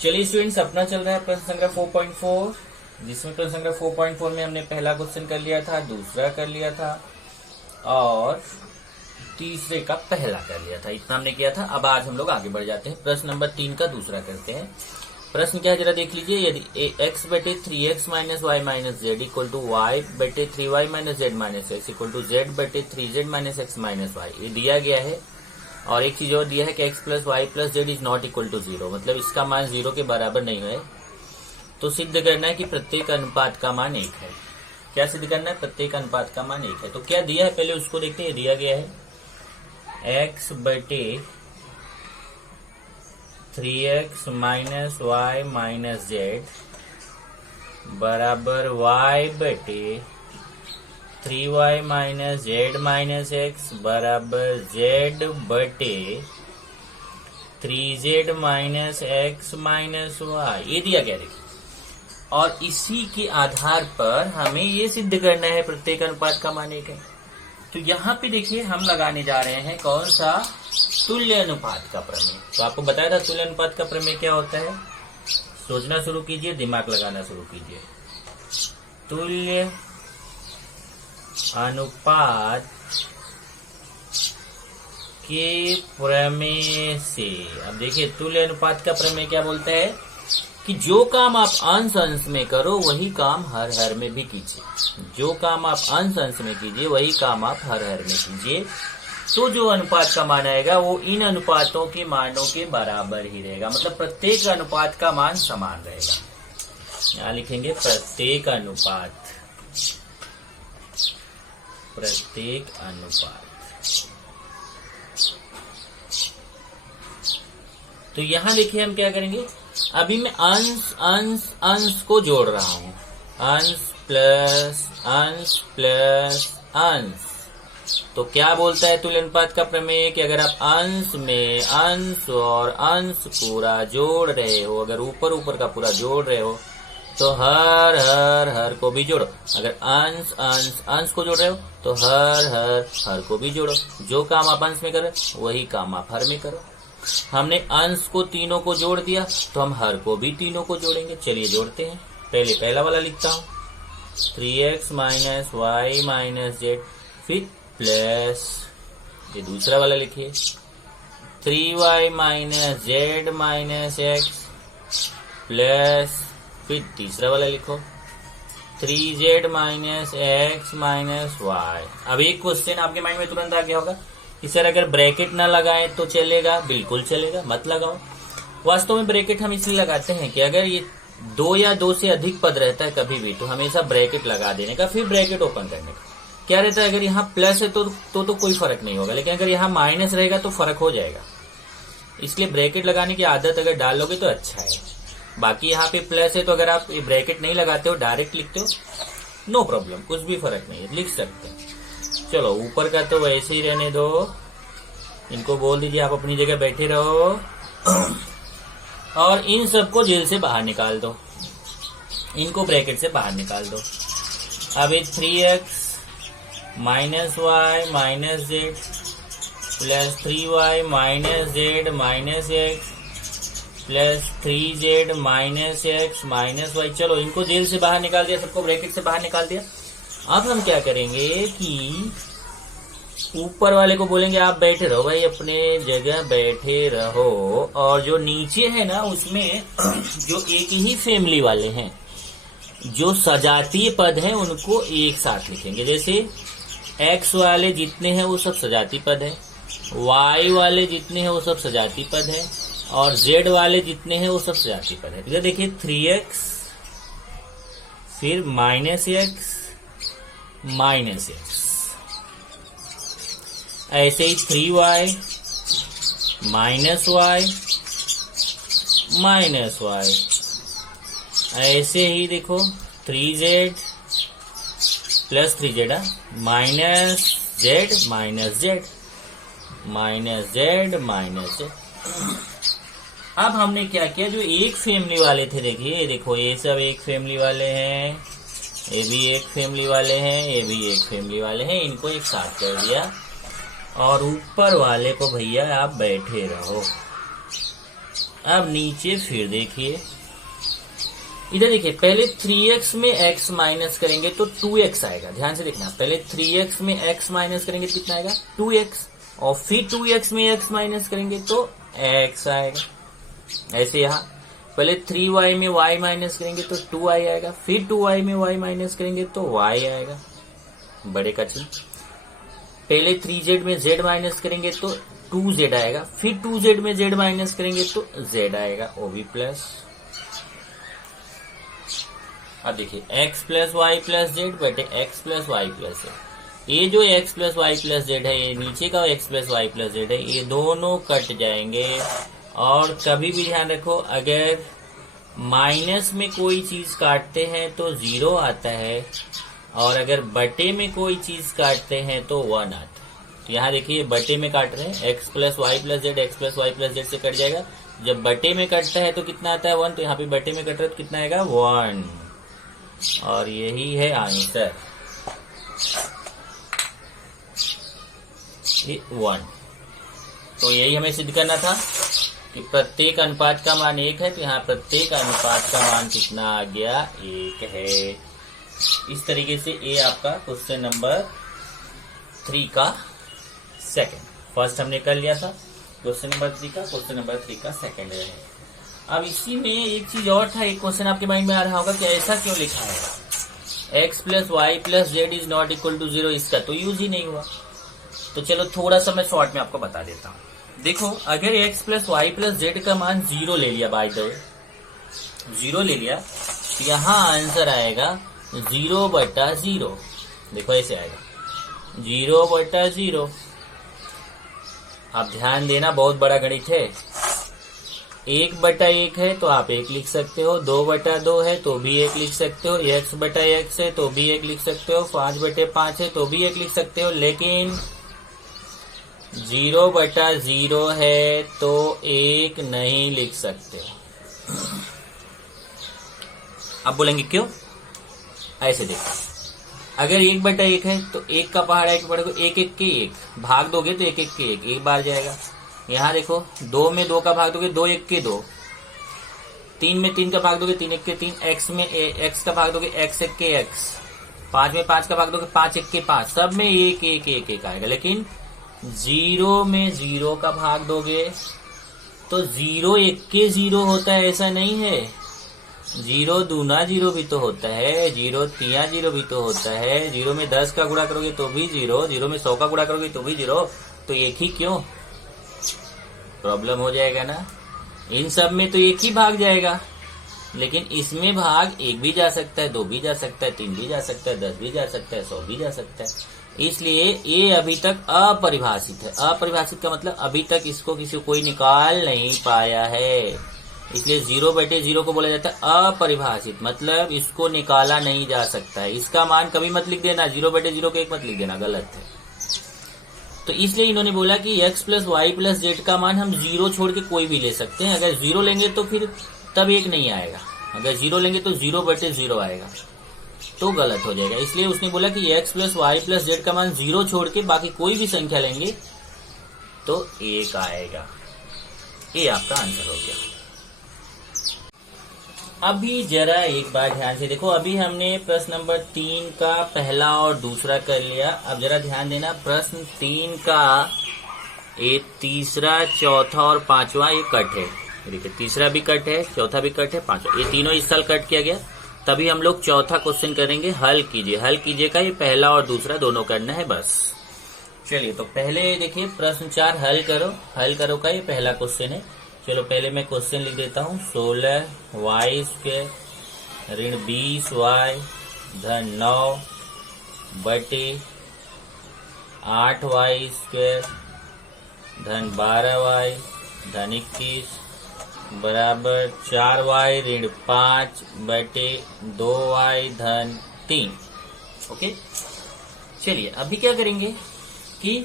चलिए स्टूडेंट्स, अपना चल रहा है प्रश्न संग्रह 4.4, जिसमें प्रश्न संग्रह 4.4 में हमने पहला क्वेश्चन कर लिया था, दूसरा कर लिया था और तीसरे का पहला कर लिया था। इतना हमने किया था। अब आज हम लोग आगे बढ़ जाते हैं, प्रश्न नंबर 3 का दूसरा करते हैं। प्रश्न क्या है जरा देख लीजिए। यदि x बटे 3x minus y minus z equal to y बटे 3y minus z minus x equal to z बटे 3z minus x minus Y, ये दिया गया है। और एक चीज और दिया है कि x plus y plus z is not equal to 0, मतलब इसका मान 0 के बराबर नहीं है। तो सिद्ध करना है कि प्रत्येक अनुपात का मान 1 है। क्या सिद्ध करना है? प्रत्येक अनुपात का मान 1 है। तो क्या दिया है पहले उसको देखते हैं। दिया गया है x बटे 3x minus y minus z बराबर y बटे 3y minus z minus x बराबर z बटे 3z minus x minus Y, ये दिया गया देखिए। और इसी के आधार पर हमें ये सिद्ध करना है प्रत्येक अनुपात का मान 1 है। तो यहाँ पे देखिए हम लगाने जा रहे हैं कौन सा? तुल्य अनुपात का प्रमेय। तो आपको बताया था तुल्य अनुपात का प्रमेय क्या होता है। सोचना शुरू कीजिए, दिमाग लगाना शुरू कीजिए। तुल्य अनुपात के प्रमेय से, अब देखिए तुल्य अनुपात का प्रमेय क्या बोलता है कि जो काम आप अंश अंश में करो वही काम हर हर में भी कीजिए। जो काम आप अंश अंश में कीजिए वही काम आप हर हर में कीजिए। तो जो अनुपात का मान आएगा वो इन अनुपातों के मानों के बराबर ही रहेगा, मतलब प्रत्येक अनुपात का मान समान रहेगा। यहाँ लिखेंगे प्रत्येक अनुपात, प्रत्येक अनुपात। तो यहां देखिए हम क्या करेंगे। अभी मैं अंश अंश अंश को जोड़ रहा हूं, अंश प्लस अंश। तो क्या बोलता है तुल्य अनुपात का प्रमेय कि अगर आप अंश में अंश और अंश पूरा जोड़ रहे हो, अगर ऊपर ऊपर का पूरा जोड़ रहे हो तो हर हर हर को भी जोड़ो। अगर अंश अंश अंश को जोड़ रहे हो तो हर हर हर को भी जोड़ो। जो काम आप अंश में करो वही काम आप हर में करो। हमने अंश को तीनों को जोड़ दिया तो हम हर को भी तीनों को जोड़ेंगे। चलिए जोड़ते हैं। पहले पहला वाला लिखता हूँ, 3x minus y minus z, फिर प्लस ये दूसरा वाला लिखिए 3y minus z minus x plus फिर तीसरा वाला लिखो 3z minus x minus Y. अब एक क्वेश्चन आपके माइंड में तुरंत आ गया होगा कि सर अगर ब्रैकेट ना लगाएं तो चलेगा? बिल्कुल चलेगा, मत लगाओ। वास्तव में ब्रैकेट हम इसलिए लगाते हैं कि अगर ये 2 या 2 से अधिक पद रहता है कभी भी, तो हमेशा ब्रैकेट लगा देने का, फिर ब्रैकेट ओपन करने का। क्या रहता है, अगर यहाँ प्लस है तो कोई फर्क नहीं होगा, लेकिन अगर यहाँ माइनस रहेगा तो फर्क हो जाएगा। इसलिए ब्रैकेट लगाने की आदत अगर डाल लोगे तो अच्छा है। बाकी यहाँ पे प्लस है तो अगर आप ये ब्रैकेट नहीं लगाते हो, डायरेक्ट लिखते हो, नो प्रॉब्लम, कुछ भी फर्क नहीं है, लिख सकते हैं। चलो ऊपर का तो वैसे ही रहने दो, इनको बोल दीजिए आप अपनी जगह बैठे रहो और इन सबको जेल से बाहर निकाल दो, इनको ब्रैकेट से बाहर निकाल दो। अब ये 3x minus y minus z plus 3y minus z minus x plus 3z minus x minus y. चलो इनको जेल से बाहर निकाल दिया, सबको ब्रैकेट से बाहर निकाल दिया। अब हम क्या करेंगे कि ऊपर वाले को बोलेंगे आप बैठे रहो भाई, अपने जगह बैठे रहो। और जो नीचे है ना उसमें जो एक ही फैमिली वाले हैं, जो सजातीय पद हैं, उनको एक साथ लिखेंगे। जैसे x वाले जितने हैं वो सब सजातीय पद है, y वाले जितने हैं वो सब सजातीय पद है, और z वाले जितने हैं वो सब सजातीय पद है। तो देखिए 3x फिर माइनस एक्स माइनस एक्स, ऐसे ही 3y minus y minus y, ऐसे ही देखो 3z plus 3z minus z minus z minus z minus z. अब हमने क्या किया, जो एक फैमिली वाले थे, देखिए ये देखो ये सब एक फैमिली वाले हैं, ये भी एक फैमिली वाले हैं, ये भी एक फैमिली वाले हैं, इनको एक साथ कर दिया। और ऊपर वाले को भैया आप बैठे रहो। अब नीचे फिर देखिए, इधर देखिए, पहले 3x में x माइनस करेंगे तो 2x आएगा। ध्यान से देखना, पहले 3x में x माइनस करेंगे तो कितना आएगा 2x, और फिर 2x में x माइनस करेंगे तो x आएगा। ऐसे यहाँ पहले 3y में y माइनस करेंगे तो 2y आएगा, फिर 2y में y माइनस करेंगे तो y आएगा, बड़े का चिन्ह। पहले 3z में z माइनस करेंगे तो 2z आएगा, फिर 2z में z माइनस करेंगे तो z आएगा, वो भी प्लस। अब देखिए x plus y plus z बटे x plus y plus z. ये जो x plus y plus z है, ये नीचे का x plus y plus z है, ये दोनों कट जाएंगे। और कभी भी ध्यान रखो, अगर माइनस में कोई चीज काटते हैं तो 0 आता है, और अगर बटे में कोई चीज काटते हैं तो 1 आता है। तो यहाँ देखिए बटे में काट रहे हैं, x plus y plus z x plus y plus z से कट जाएगा। जब बटे में कटता है तो कितना आता है 1, तो यहाँ पे बटे में कट रहा है तो कितना आएगा 1, और यही है आंसर, ये 1। तो यही हमें सिद्ध करना था कि प्रत्येक अनुपात का मान 1 है, तो यहाँ प्रत्येक अनुपात का मान कितना आ गया 1 है। इस तरीके से ये आपका क्वेश्चन नंबर 3 का सेकंड, फर्स्ट हमने कर लिया था, क्वेश्चन नंबर 3 का, क्वेश्चन नंबर 3 का सेकंड है। अब इसी में एक चीज और था, एक क्वेश्चन आपके माइंड में आ रहा होगा कि ऐसा क्यों लिखा है, x plus y plus z is not equal to 0, इसका तो यूज ही नहीं हुआ। तो चलो थोड़ा सा मैं शॉर्ट में आपको बता देता हूँ। देखो, अगर x plus y plus z का मान 0 ले लिया, बाय द वे 0 ले लिया, तो यहाँ आंसर आएगा 0/0। देखो ऐसे आएगा 0/0। आप ध्यान देना, बहुत बड़ा गणित है। 1/1 है तो आप 1 लिख सकते हो, 2/2 है तो भी 1 लिख सकते हो, x/x है तो भी 1 लिख सकते हो, 5/5 है तो भी 1 लिख सकते हो, लेकिन 0/0 है तो 1 नहीं लिख सकते हो। अब बोलेंगे क्यों? ऐसे देखो, अगर 1/1 है तो 1 का पहाड़ा 1 के 1 भाग दोगे तो 1 के 1 बार जाएगा। यहाँ देखो, 2 में 2 का भाग दोगे 2 1 के 2, 3 में 3 का भाग दोगे 3 1 के 3, x में x का भाग दोगे x 1 के x, 5 में 5 का भाग दोगे 5 1 के 5, सब में 1 1 1 1 आएगा। लेकिन 0 में 0 का भाग दोगे तो 0 1 के 0 होता है, ऐसा नहीं है। 0 दूना 0 भी तो होता है, 0 तिया 0 भी तो होता है। 0 में 10 का गुणा करोगे तो भी 0, 0 में 100 का गुणा करोगे तो भी 0, तो एक ही क्यों? प्रॉब्लम हो जाएगा ना। इन सब में तो 1 ही भाग जाएगा, लेकिन इसमें भाग 1 भी जा सकता है, 2 भी जा सकता है, 3 भी जा सकता है, 10 भी जा सकता है, 100 भी जा सकता है। इसलिए ये अभी तक अपरिभाषित है। अपरिभाषित का मतलब अभी तक इसको किसी कोई निकाल नहीं पाया है, इसलिए 0/0 को बोला जाता है अपरिभाषित, मतलब इसको निकाला नहीं जा सकता है। इसका मान कभी मत लिख देना, 0/0 को 1 मत लिख देना, गलत है। तो इसलिए इन्होंने बोला कि x plus y plus z का मान हम 0 छोड़ के कोई भी ले सकते हैं। अगर 0 लेंगे तो फिर तब 1 नहीं आएगा, अगर 0 लेंगे तो 0/0 आएगा, तो गलत हो जाएगा। इसलिए उसने बोला कि x plus y plus z का मान 0 छोड़ के बाकी कोई भी संख्या लेंगे तो 1 आएगा। ये आपका आंसर हो गया। अभी जरा एक बार ध्यान से देखो, अभी हमने प्रश्न नंबर 3 का पहला और दूसरा कर लिया। अब जरा ध्यान देना, प्रश्न 3 का ये तीसरा, चौथा और पांचवा ये कट है। देखिए, तीसरा भी कट है, चौथा भी कट है, पांचवा, ये तीनों इस साल कट किया गया। तभी हम लोग चौथा क्वेश्चन करेंगे, हल कीजिए। हल कीजिए का ये पहला और दूसरा दोनों करना है बस। चलिए, तो पहले देखिए प्रश्न 4 हल करो। हल करो का ये पहला क्वेश्चन है। चलो पहले मैं क्वेश्चन लिख देता हूँ। 16y² ऋण 20y धन 9 बटे 8y² धन 12y धन 21 बराबर 4y ऋण 5 बटे 2y धन 3। ओके, चलिए अभी क्या करेंगे कि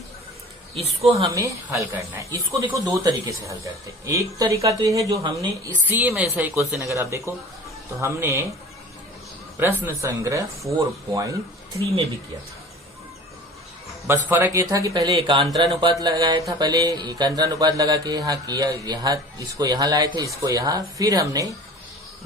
इसको हमें हल करना है। इसको देखो 2 तरीके से हल करते हैं। एक तरीका तो ये है जो हमने इसी में ऐसा ही क्वेश्चन अगर आप देखो तो हमने प्रश्न संग्रह 4.3 में भी किया था। बस फर्क ये था कि पहले एकांतरानुपात लगाया था, पहले एकांतरानुपात लगा के यहाँ किया, यहाँ इसको यहाँ लाए थे, इसको यहाँ, फिर हमने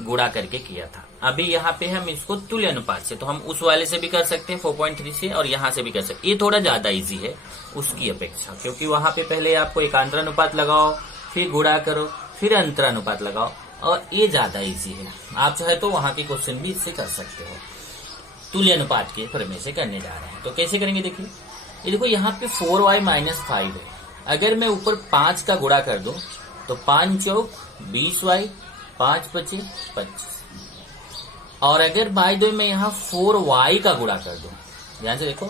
गुणा करके किया था। अभी यहाँ पे हम इसको तुल्य अनुपात से, तो हम उस वाले से भी कर सकते हैं 4.3 से, और यहाँ से भी कर सकते हैं। ये थोड़ा ज्यादा इजी है उसकी अपेक्षा, क्योंकि वहां पे पहले आपको एकांतरानुपात लगाओ, फिर गुणा करो, फिर अंतरानुपात लगाओ, और ये ज्यादा इजी है। आप चाहे तो वहां के क्वेश्चन भी इससे कर सकते हो। तुल्य अनुपात के प्रमेय से करने जा रहे हैं, तो कैसे करेंगे देखिए। ये देखो यहाँ पे 4y - 5 है। अगर मैं ऊपर 5 का गुणा कर दूं तो 5 चौक 20y, 5 पचे 25। और अगर बाय द वे मैं यहाँ 4y का गुणा कर दूं, ध्यान से देखो,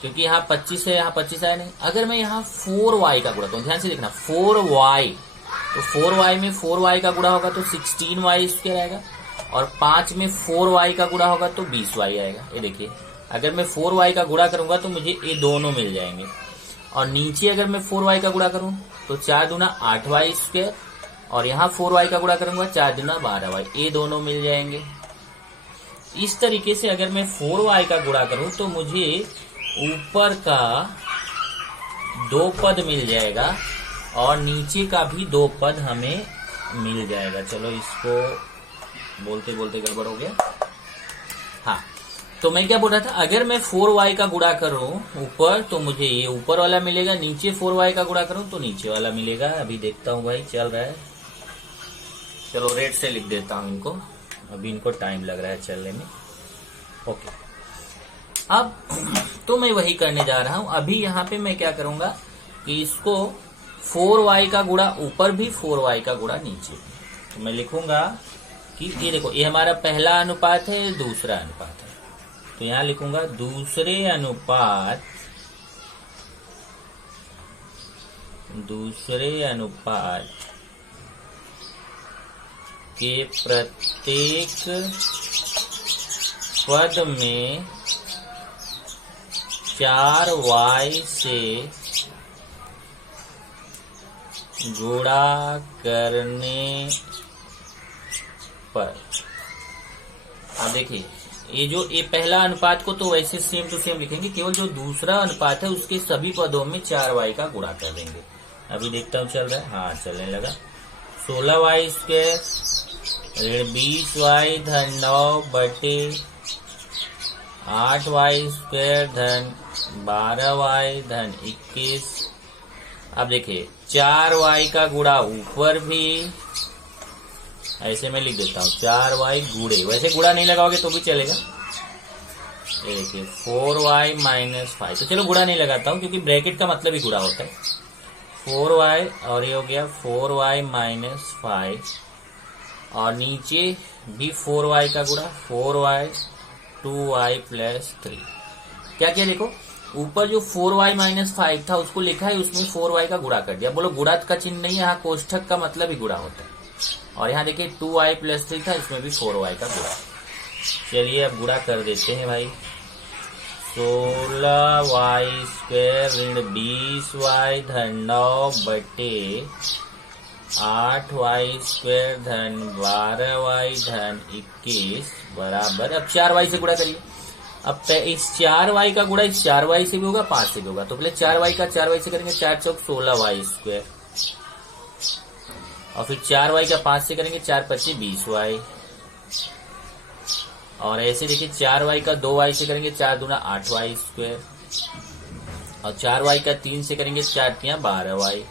क्योंकि यहाँ 25 है, यहाँ 25 आया नहीं। अगर मैं यहाँ 4y का गुणा दूं, ध्यान से देखना, 4y, तो 4y में 4y का गुणा होगा तो 16y² आएगा, और 5 में 4y का गुणा होगा तो 20y आएगा। ये देखिए, अगर मैं 4y का गुणा करूंगा तो मुझे ये दोनों मिल जाएंगे, और नीचे अगर मैं 4y का गुणा करूं तो 4 दूना 8y², और यहाँ 4y का गुणा करूंगा 4 दूना 12y, ये दोनों मिल जाएंगे। इस तरीके से अगर मैं 4y का गुणा करूं तो मुझे ऊपर का 2 पद मिल जाएगा, और नीचे का भी 2 पद हमें मिल जाएगा। चलो, इसको बोलते बोलते गड़बड़ हो गया। हाँ, तो मैं क्या बोल रहा था, अगर मैं 4y का गुणा करूं ऊपर तो मुझे ये ऊपर वाला मिलेगा, नीचे 4y का गुणा करूं तो नीचे वाला मिलेगा। अभी देखता हूं भाई, चल रहा है, चलो रेड से लिख देता हूं इनको, अभी इनको टाइम लग रहा है चलने में। ओके, अब तो मैं वही करने जा रहा हूं। अभी यहाँ पे मैं क्या करूंगा कि इसको 4y का गुणा ऊपर भी, 4y का गुणा नीचे भी, तो मैं लिखूंगा कि ये देखो, ये हमारा पहला अनुपात है, दूसरा अनुपात है, तो यहां लिखूंगा दूसरे अनुपात के प्रत्येक पद में 4y से गुणा करने पर। अब देखिए, ये पहला अनुपात को तो वैसे सेम टू सेम लिखेंगे, केवल जो दूसरा अनुपात है उसके सभी पदों में 4y का गुणा कर देंगे। अभी देखता हूँ चल रहा है, हाँ चलने लगा। 16y² ऋण 20y धन 9 बटे 8y² धन 12y धन 21। अब देखिए, 4y का गुणा ऊपर भी, ऐसे मैं लिख देता हूँ 4y गुणे, वैसे गुणा नहीं लगाओगे तो भी चलेगा। ये देखिए 4y - 5, तो चलो गुणा नहीं लगाता हूँ क्योंकि ब्रैकेट का मतलब ही गुणा होता है। 4y और ये हो गया 4y - 5, और नीचे भी 4y का गुणा, 4y 2y + 3। क्या क्या देखो, ऊपर जो 4y - 5 था उसको लिखा है, उसमें 4y का गुणा कर दिया। बोलो गुणा का चिन्ह नहीं है, यहाँ कोष्ठक का मतलब ही गुणा होता है। और यहाँ देखिए 2y + 3 था, इसमें भी 4y का गुणा। चलिए अब गुणा कर देते हैं भाई। 16y² ऋण 20y धन 9 बटे 8y² धन 12y धन 21 बराबर, अब 4y से गुणा करिए। अब इस 4y का गुणा इस 4y से भी होगा, 5 से भी होगा, तो पहले 4y का 4y से करेंगे, 4 चौक 16y², और फिर 4y का 5 से करेंगे, 4 पच्चे 20y, और ऐसे देखिए 4y का 2y से करेंगे, 4 दूना 8y², और 4y का 3 से करेंगे, 4 तियां 12y।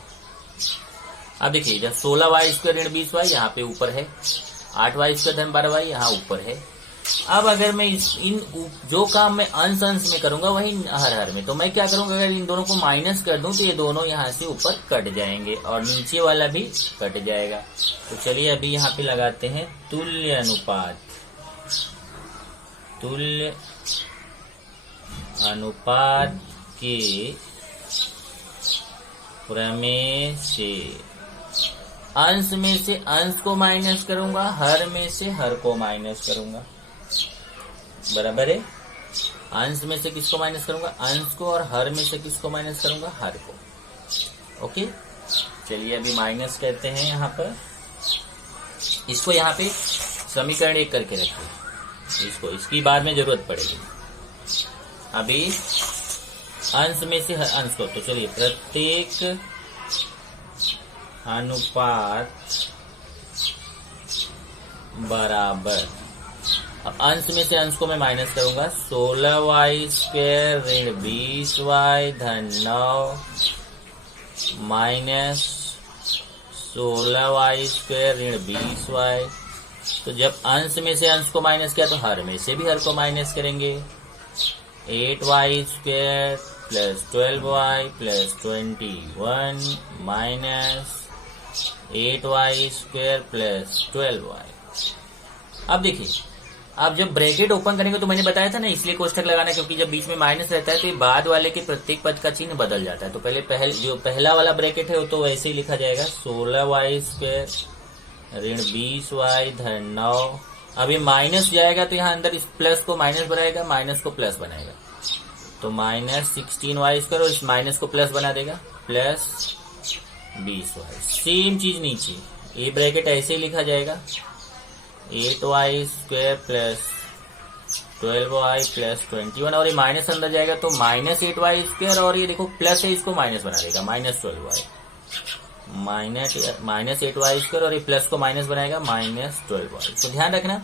अब देखिए, जब 16y² ऋण 20y यहाँ पे ऊपर है, 8y² धन 12y यहाँ ऊपर है। अब अगर मैं जो काम मैं अंश अंश में करूंगा वही हर हर में, तो मैं क्या करूंगा, अगर इन दोनों को माइनस कर दूं तो ये दोनों यहाँ से ऊपर कट जाएंगे, और नीचे वाला भी कट जाएगा। तो चलिए अभी यहाँ पे लगाते हैं तुल्य अनुपात के प्रमेय से अंश में से अंश को माइनस करूंगा, हर में से हर को माइनस करूंगा, बराबर है। अंश में से किसको माइनस करूंगा, अंश को, और हर में से किसको माइनस करूंगा, हर को। ओके, चलिए अभी माइनस कहते हैं यहाँ पर, इसको यहाँ पे समीकरण 1 करके रखिए, इसको, इसकी बाद में जरूरत पड़ेगी। अभी अंश में से अंश को, तो चलिए प्रत्येक अनुपात बराबर, अब अंश में से अंश को मैं माइनस करूंगा, 16y स्क्वायर ऋण 20y धन 9 माइनस 16y स्क्वायर ऋण 20y। तो जब अंश में से अंश को माइनस किया तो हर में से भी हर को माइनस करेंगे, 8y square plus 12y plus 21 minus 8y square plus 12y। अब देखिए, अब जब ब्रैकेट ओपन करेंगे तो मैंने बताया था ना, इसलिए कोष्ठक लगाना, क्योंकि जब बीच में माइनस रहता है तो ये बाद वाले के प्रत्येक पद का चिन्ह बदल जाता है। तो जो पहला वाला ब्रैकेट है वो तो वैसे ही लिखा जाएगा, 16y स्क्वायर ऋण 20y धन 9। अब ये माइनस जाएगा तो यहाँ अंदर इस प्लस को माइनस बनाएगा, माइनस को प्लस बनाएगा, तो माइनस 16y स्क्वायर और इस माइनस को प्लस बना देगा, प्लस 20y। सेम चीज नीचे, ये ब्रैकेट ऐसे ही लिखा जाएगा, 8y square plus 12y plus 21, और ये माइनस अंदर जाएगा तो माइनस 8y स्क्वायर, और ये देखो प्लस है इसको माइनस बना देगा, minus 12y, minus 8y square, और ये प्लस को माइनस बनाएगा, माइनस 12y। तो ध्यान रखना,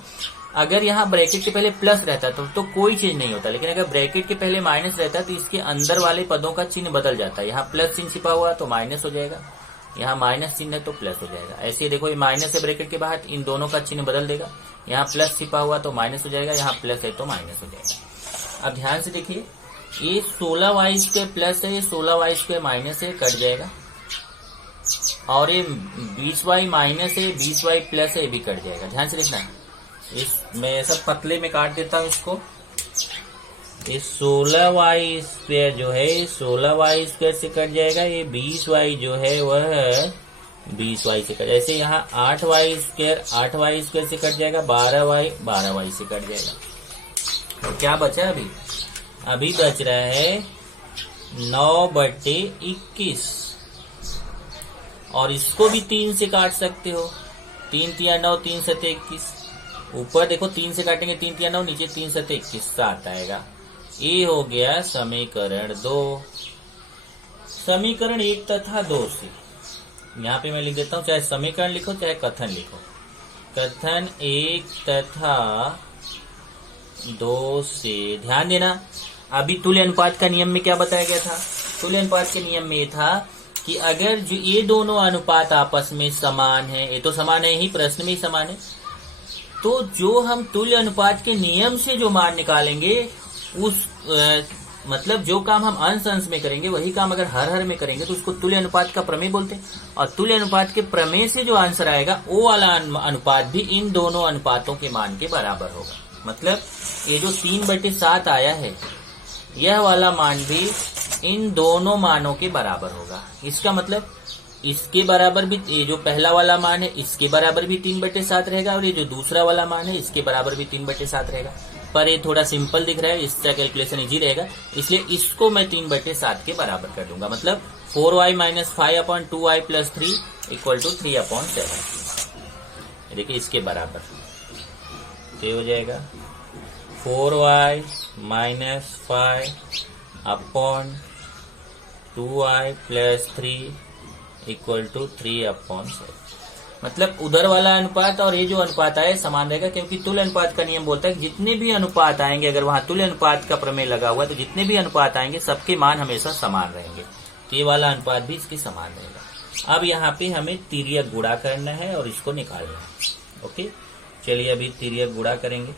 अगर यहाँ ब्रैकेट के पहले प्लस रहता तो कोई चीज नहीं होता, लेकिन अगर ब्रैकेट के पहले माइनस रहता है तो इसके अंदर वाले पदों का चिन्ह बदल जाता है। यहाँ प्लस चिन्ह छिपा हुआ तो माइनस हो जाएगा, यहाँ माइनस चिन्ह है तो प्लस हो जाएगा। ऐसे देखो, ये माइनस है ब्रैकेट के बाहर, इन दोनों का चिन्ह बदल देगा, यहाँ प्लस छिपा हुआ तो माइनस हो जाएगा, यहाँ प्लस है तो माइनस हो जाएगा। अब ध्यान से देखिए, ये 16y स्क्वायर प्लस है, ये 16y स्क्वायर माइनस है, कट जाएगा, और ये 20y माइनस है, 20y प्लस है, ये भी कट जाएगा। ध्यान से देखना, मैं सब पतले में काट देता हूँ इसको। ये 16y स्क्वायर जो है 16y स्क्वायर से कट जाएगा, ये 20y जो है वह 20y से कट, ऐसे यहाँ 8y स्क्वायर से कट जाएगा, 12y से कट जाएगा। तो क्या बचा अभी बच रहा है 9/21, और इसको भी 3 से काट सकते हो, 3 तिया 9, 3 सते 21। ऊपर देखो 3 से काटेंगे, 3 तिया 9, नीचे 3 सते 21, 7 आएगा। ये हो गया समीकरण 2। समीकरण 1 तथा 2 से यहाँ पे मैं लिख देता हूँ, चाहे समीकरण लिखो चाहे कथन लिखो, कथन 1 तथा 2 से ध्यान देना। अभी तुल्य अनुपात का नियम में क्या बताया गया था? तुल्य अनुपात के नियम में था कि अगर जो ये दोनों अनुपात आपस में समान है, ये तो समान है ही, प्रश्न में ही समान है, तो जो हम तुल्य अनुपात के नियम से जो मान निकालेंगे उस मतलब जो काम हम अंश अंश में करेंगे वही काम अगर हर हर में करेंगे तो उसको तुल्य अनुपात का प्रमेय बोलते हैं। और तुल्य अनुपात के प्रमेय से जो आंसर आएगा वो वाला अनुपात भी इन दोनों अनुपातों के मान के बराबर होगा। मतलब ये जो 3/7 आया है यह वाला मान भी इन दोनों मानों के बराबर होगा। इसका मतलब इसके बराबर भी, ये जो पहला वाला मान है इसके बराबर भी 3/7 रहेगा, और ये जो दूसरा वाला मान है इसके बराबर भी 3/7 रहेगा। पर ये थोड़ा सिंपल दिख रहा है, इसका कैलकुलेशन इजी रहेगा, इसलिए इसको मैं 3/7 के बराबर कर दूंगा। मतलब 4y - 5/2y + 3 = 3/7। देखिए इसके बराबर तो हो जाएगा 4y - 5/2y + 3 = 3/7। मतलब उधर वाला अनुपात और ये जो अनुपात आए समान रहेगा, क्योंकि तुल्य अनुपात का नियम बोलता है कि जितने भी अनुपात आएंगे, अगर वहां तुल्य अनुपात का प्रमेय लगा हुआ तो जितने भी अनुपात आएंगे सबके मान हमेशा समान रहेंगे। तो ये वाला अनुपात भी इसके समान रहेगा। अब यहाँ पे हमें तिर्यक गुणा करना है और इसको निकालना है। ओके, चलिए अभी तिर्यक गुणा करेंगे।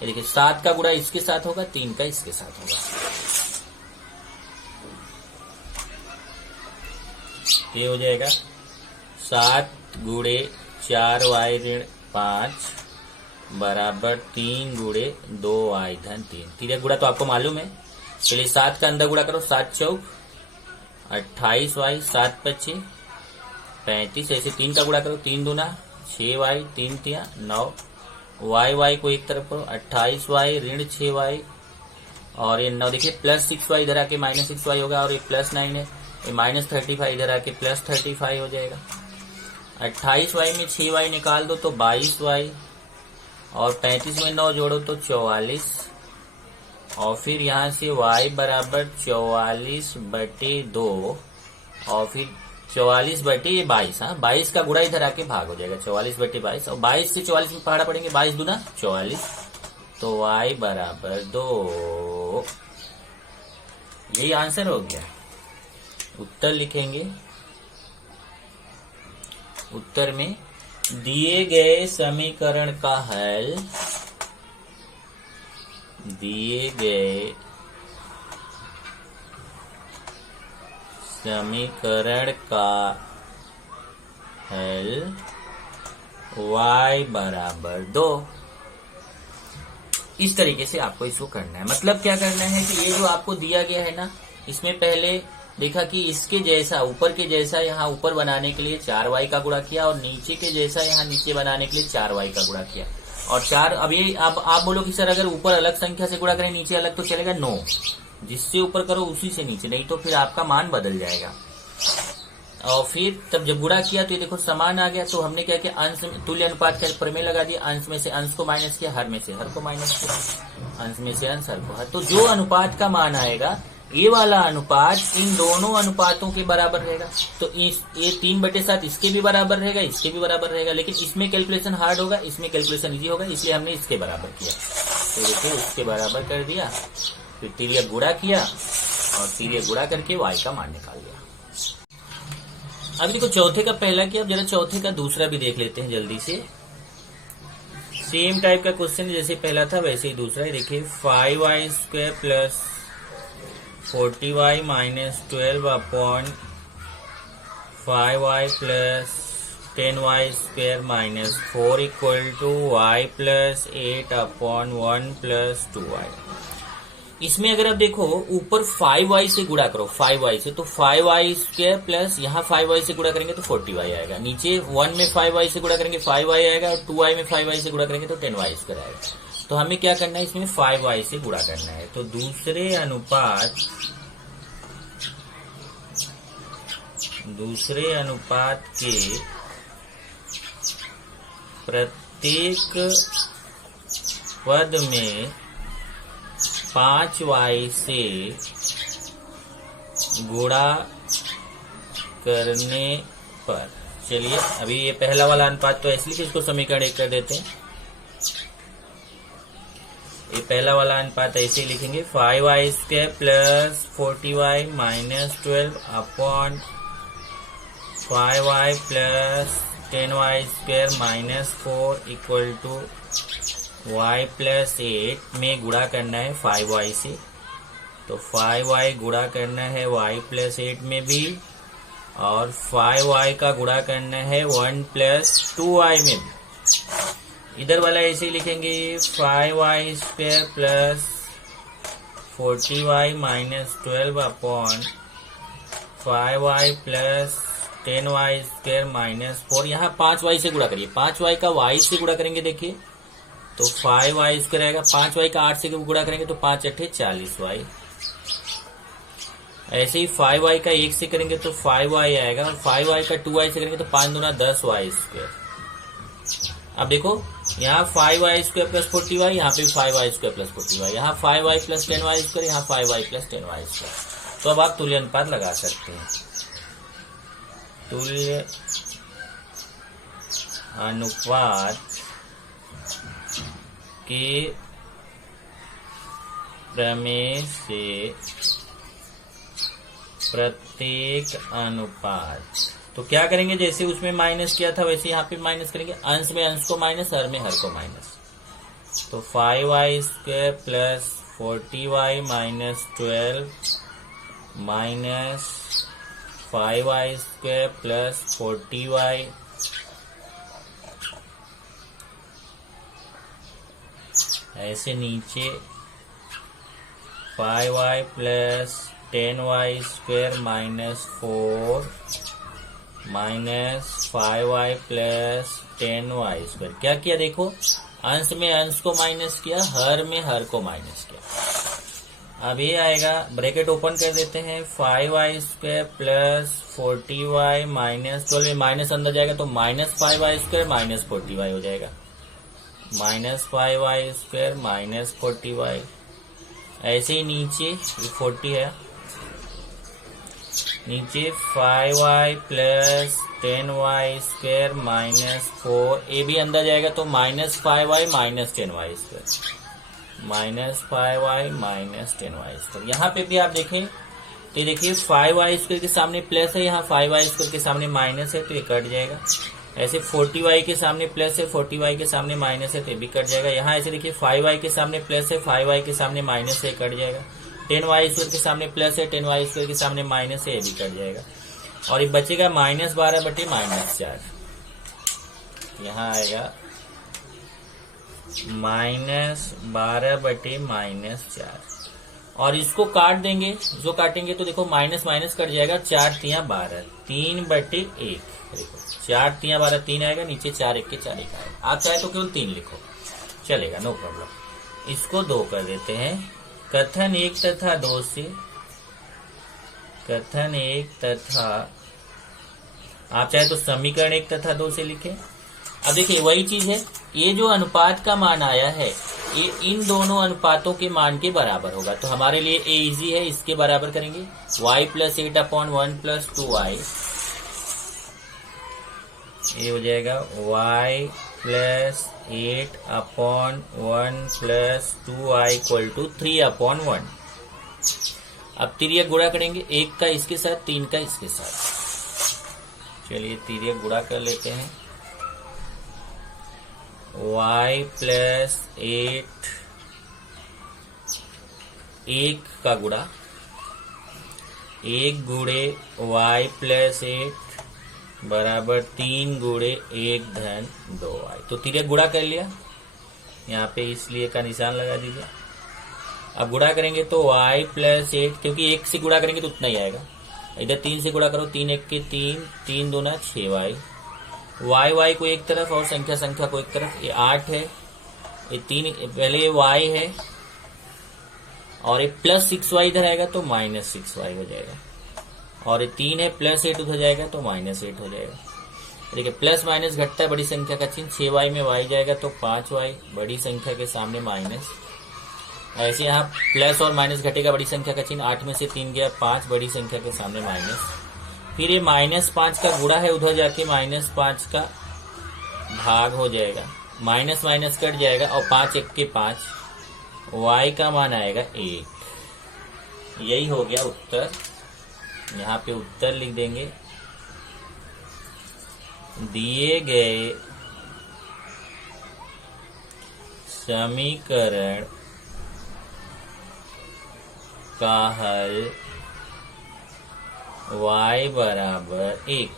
देखिए 7 का गुणा इसके साथ होगा, 3 का इसके साथ होगा। ये हो जाएगा 7 × 4y - 5 बराबर 3 × 2y - 3। तिर्यक गुणा तो आपको मालूम है। चलिए 7 का अंदर गुणा करो, 7 चौक 28y, 7 × 5 35, ऐसे 3 का गुणा करो, 3 दूना 6y, 3 तिया 9, y को एक तरफ करो, 28y ऋण 6y और ये 9। देखिए प्लस 6y इधर आके माइनस 6y होगा, और ये +9 है, ये -35 इधर आके +35 हो जाएगा। 28y में 6y निकाल दो तो 22y, और 35 में 9 जोड़ो तो 44, और फिर यहाँ से y बराबर 44/2 और फिर 44/22। हाँ, 22 का गुणा इधर आके भाग हो जाएगा, 44/22 और 22 से 44 में पहाड़ा पड़ेंगे, 22 दूना 44, तो y बराबर 2। यही आंसर हो गया। उत्तर लिखेंगे। उत्तर में दिए गए समीकरण का हल, दिए गए समीकरण का हल y बराबर 2। इस तरीके से आपको इसको करना है। मतलब क्या करना है कि ये जो आपको दिया गया है ना, इसमें पहले देखा कि इसके जैसा, ऊपर के जैसा यहाँ ऊपर बनाने के लिए 4y का गुणा किया और नीचे के जैसा यहाँ नीचे बनाने के लिए 4y का गुणा किया। और 4, अब ये अब आप बोलो कि सर अगर ऊपर अलग संख्या से गुणा करें नीचे अलग तो चलेगा? नो, जिससे ऊपर करो उसी से नीचे, नहीं तो फिर आपका मान बदल जाएगा। और फिर तब जब गुणा किया तो ये देखो समान आ गया, तो हमने क्या किया, अंश तुल्य अनुपात का प्रमेय लगा दिया। अंश में से अंश को माइनस किया, हर में से हर को माइनस किया, अंश में से अंश, हर को हर। तो जो अनुपात का मान आएगा, ये वाला अनुपात इन दोनों अनुपातों के बराबर रहेगा। तो ये 3/7 इसके भी बराबर रहेगा, इसके भी बराबर रहेगा। लेकिन इसमें कैलकुलेशन हार्ड होगा, इसमें कैलकुलेशन इजी होगा, इसलिए हमने इसके बराबर किया। तो देखिए उसके बराबर कर दिया, फिर तिर्यक गुणा किया और तिर्यक गुणा करके y का मान निकाल लिया। अब देखो चौथे का पहला किया, अब जरा चौथे का दूसरा भी देख लेते हैं जल्दी से। सेम टाइप का क्वेश्चन जैसे पहला था वैसे ही दूसरा है। देखिए 5y² plus 40y minus 12/5y plus 10y² minus 4 equal to y plus 8/1 plus 2y। इसमें अगर आप देखो ऊपर 5y से गुणा करो, 5y से, तो 5y² प्लस यहाँ 5y से गुणा करेंगे तो 40y आएगा। नीचे 1 में 5y से गुणा करेंगे 5y आएगा और 2y में 5y से गुणा करेंगे तो 10y² आएगा। तो हमें क्या करना है, इसमें 5y से गुणा करना है। तो दूसरे अनुपात के प्रत्येक पद में 5y से गुणा करने पर, चलिए अभी ये पहला वाला अनुपात तो इसलिए इसको समीकरण 1 कर देते हैं। ये पहला वाला अनुपात ऐसे ही लिखेंगे, 5y² plus 40y minus 12/5y plus 10y² minus 4 equal to y plus 8 में गुणा करना है 5y से। तो 5y गुणा करना है y प्लस 8 में भी, और 5y का गुणा करना है 1 प्लस 2y में भी। इधर वाला ऐसे ही लिखेंगे, 5y² plus 40y minus 12/5y plus 10y² minus 4। यहाँ 5y से गुणा करिए, 5y का y से गुणा करेंगे देखिए तो 5y² आएगा। 5y का 8 से गुणा करेंगे तो 5 8 40y। ऐसे ही 5y का 1 से करेंगे तो 5y आएगा, और 5y का 2y से करेंगे तो 5 दूना 10y²। अब देखो यहाँ 5y² प्लस 40y, यहाँ पे 5y² प्लस 40y, यहाँ 5y प्लस 10y², यहाँ 5y प्लस 10y²। तो अब आप तुल्य अनुपात लगा सकते हैं। तुल्य अनुपात के प्रमेय से प्रत्येक अनुपात, तो क्या करेंगे, जैसे उसमें माइनस किया था वैसे यहाँ पे माइनस करेंगे। अंश में अंश को माइनस, हर में हर को माइनस। तो 5y² plus 40y minus 12 minus 5y² plus 40y ऐसे नीचे 5y plus 10y² minus 4 minus 5y plus 10y²। क्या किया देखो, अंश में अंश को माइनस किया, हर में हर को माइनस किया। अब ये आएगा, ब्रैकेट ओपन कर देते हैं, 5y² प्लस 40y माइनस 12 में माइनस अंदर जाएगा तो माइनस 5y² माइनस 40y हो जाएगा, माइनस 5y² माइनस 40y। ऐसे ही नीचे ये 40 है, नीचे 5y plus 10y square minus 4, ये भी अंदर जाएगा तो minus 5y minus 10y square, minus 5y minus 10y square. यहाँ पे भी आप देखें तो ये देखिए 5y स्क्वायर के सामने प्लस है, यहाँ 5y स्क्वायर के सामने माइनस है तो ये कट जाएगा। ऐसे 40y के सामने प्लस है, 40y के सामने माइनस है तो ये भी कट जाएगा। यहाँ ऐसे देखिए 5y के सामने प्लस है, 5y के सामने माइनस है, कट जाएगा। 10y स्क्वायर के सामने प्लस है, 10y स्क्वायर के सामने माइनस है, ये भी कट जाएगा। और ये बचेगा -12 बटे -4, यहाँ आएगा -12 बटे -4। और इसको काट देंगे, जो काटेंगे तो देखो माइनस माइनस कट जाएगा, 4 तियां 12, 3 बटे 1, देखो 4 तियां 12 3 आएगा, नीचे 4 1 के 4 1 आएगा। आप चाहे तो केवल 3 लिखो, चलेगा, नो प्रॉब्लम। इसको 2 कर देते हैं। कथन 1 तथा 2 से, कथन 1 तथा, आप चाहे तो समीकरण 1 तथा 2 से लिखें। अब देखिए वही चीज है, ये जो अनुपात का मान आया है ये इन दोनों अनुपातों के मान के बराबर होगा, तो हमारे लिए ए इजी है, इसके बराबर करेंगे y प्लस 8/1 प्लस 2y, ये हो जाएगा y plus 8/1 plus 2y equal to 3/1। अब तिर्यक गुणा करेंगे, 1 का इसके साथ, 3 का इसके साथ। चलिए तिर्यक गुणा कर लेते हैं। y प्लस 8, 1 का गुणा, 1 गुणे y प्लस 8 बराबर 3 गुणे 1 धन 2y। तो तिर्यक गुणा कर लिया, यहाँ पे इसलिए का निशान लगा दीजिए। अब गुणा करेंगे तो y प्लस 8, क्योंकि 1 से गुणा करेंगे तो उतना ही आएगा, इधर 3 से गुणा करो, 3 1 के 3, 3 दूना 6y, y को एक तरफ और संख्या को एक तरफ, ये 8 है, ये 3, पहले ये y है और ये प्लस 6y इधर आएगा तो माइनस 6y हो जाएगा, और ये 3 है, प्लस 8 उधर जाएगा तो माइनस 8 हो जाएगा। देखिए प्लस माइनस घटता है बड़ी संख्या का चिन्ह, 6y में y जाएगा तो 5y, बड़ी संख्या के सामने माइनस। ऐसे यहाँ प्लस और माइनस घटेगा, बड़ी संख्या का चिन्ह, 8 में से 3 गया 5, बड़ी संख्या के सामने माइनस। फिर ये -5 का गुणा है, उधर जाके -5 का भाग हो जाएगा, माइनस माइनस कट जाएगा, और 5 1 के 5, y का मान आएगा 1। यही हो गया उत्तर। यहाँ पे उत्तर लिख देंगे, दिए गए समीकरण का हल y बराबर 1।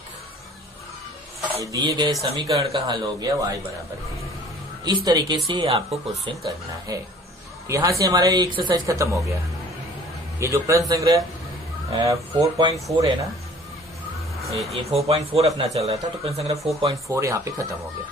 ये दिए गए समीकरण का हल हो गया y बराबर 1। इस तरीके से आपको क्वेश्चन करना है। यहाँ से हमारा ये एक्सरसाइज खत्म हो गया। ये जो प्रश्न संग्रह 4.4 है ना, ये 4.4 अपना चल रहा था, तो प्रश्न संग्रह 4.4 यहाँ पे खत्म हो गया।